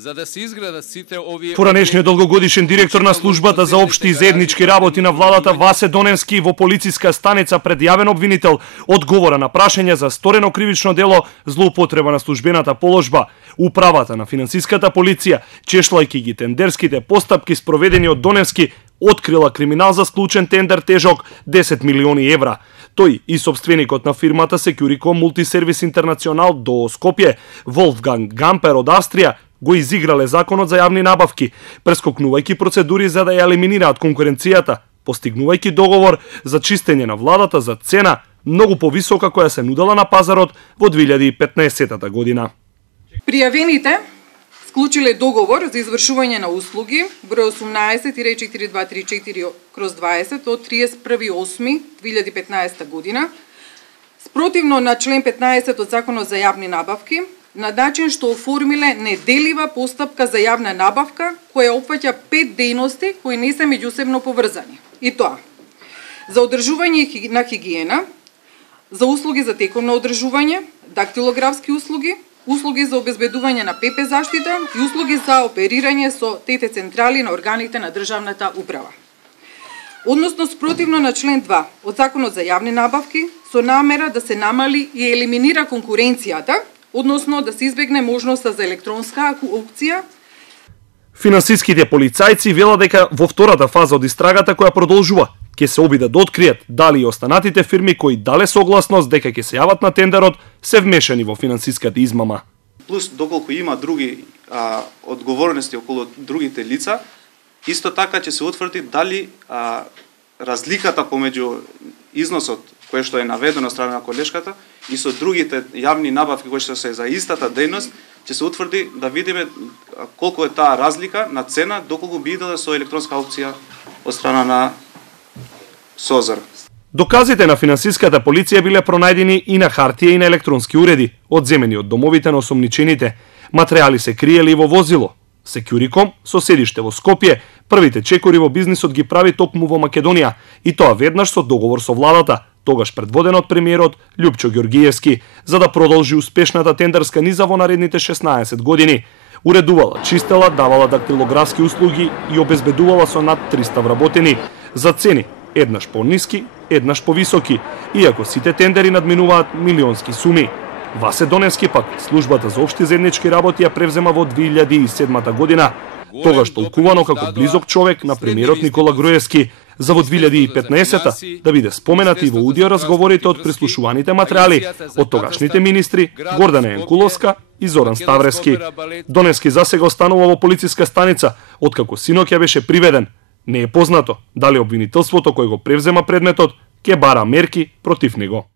За да се изградат сите овие Поранешниот долгогодишен директор на службата за општи и заеднички работи на владата Васе Доневски во полициска станица пред јавен обвинител одговора на прашање за сторено кривично дело злоупотреба на службената положба. Управата на финансиската полиција, чешлајќи ги тендерските постапки спроведени од Доневски, открила криминал за склучен тендер тежок 10 милиони евра. Тој и собственикот на фирмата Securicom Multiservice International до Скопје, Волфганг Гампер од Австрија, го изиграле законот за јавни набавки, прескокнувајќи процедури за да ја елиминираат конкуренцијата, постигнувајќи договор за чистење на владата за цена многу повисока која се нудела на пазарот во 2015 година. Пријавените склучиле договор за извршување на услуги број 18-4234/20 од 31.8.2015 година, спротивно на член 15 од Законот за јавни набавки, на начин што оформиле неделива постапка за јавна набавка која опфаќа 5 дејности кои не се меѓусебно поврзани. И тоа: за одржување на хигиена, за услуги за тековно одржување, дактилографски услуги, услуги за обезбедување на ПП заштита и услуги за оперирање со ТТ централи на органите на државната управа. Односно спротивно на член 2 од Законот за јавни набавки, со намера да се намали и елиминира конкуренцијата, односно да се избегне можноста за електронска аукција. Финансиските полицајци велат дека во втората фаза од истрагата која продолжува, ќе се обидат да откријат дали и останатите фирми кои дале согласност дека ќе се јават на тендерот се вмешани во финансиската измама. Плюс доколку има други одговорности околу другите лица, исто така ќе се утврди дали разликата помеѓу износот кој што е наведено од страна на колешката и со другите јавни набавки кои што се за истата дејност, ќе се утврди да видиме колку е таа разлика на цена доколку би идела со електронска аукција од страна на СОЗР. Доказите на финансиската полиција биле пронајдени и на хартија и на електронски уреди, одземени од домовите на осомничените. Материјали се криели и во возило. Securicom, со седиште во Скопје, првите чекори во бизнисот ги прави токму во Македонија, и тоа веднаш со договор со владата, тогаш предводен од премиерот Љупчо Ѓоргиевски, за да продолжи успешната тендерска низа во наредните 16 години. Уредувала, чистела, давала дактилографски услуги и обезбедувала со над 300 вработени за цени еднаш по-ниски, еднаш повисоки, иако сите тендери надминуваат милионски суми. Васе Доневски пак службата за општи заеднички работи ја превзема во 2007 година, тогаш толкувано како близок човек на премиерот Никола Груевски, за во 2015 да биде споменат и во аудио разговорите од прислушуваните материјали од тогашните министри Гордана Јанкуловска и Зоран Ставрески. Доневски засега останува во полициска станица, откако синоќа беше приведен. Не е познато дали обвинителството кој го превзема предметот ќе бара мерки против него.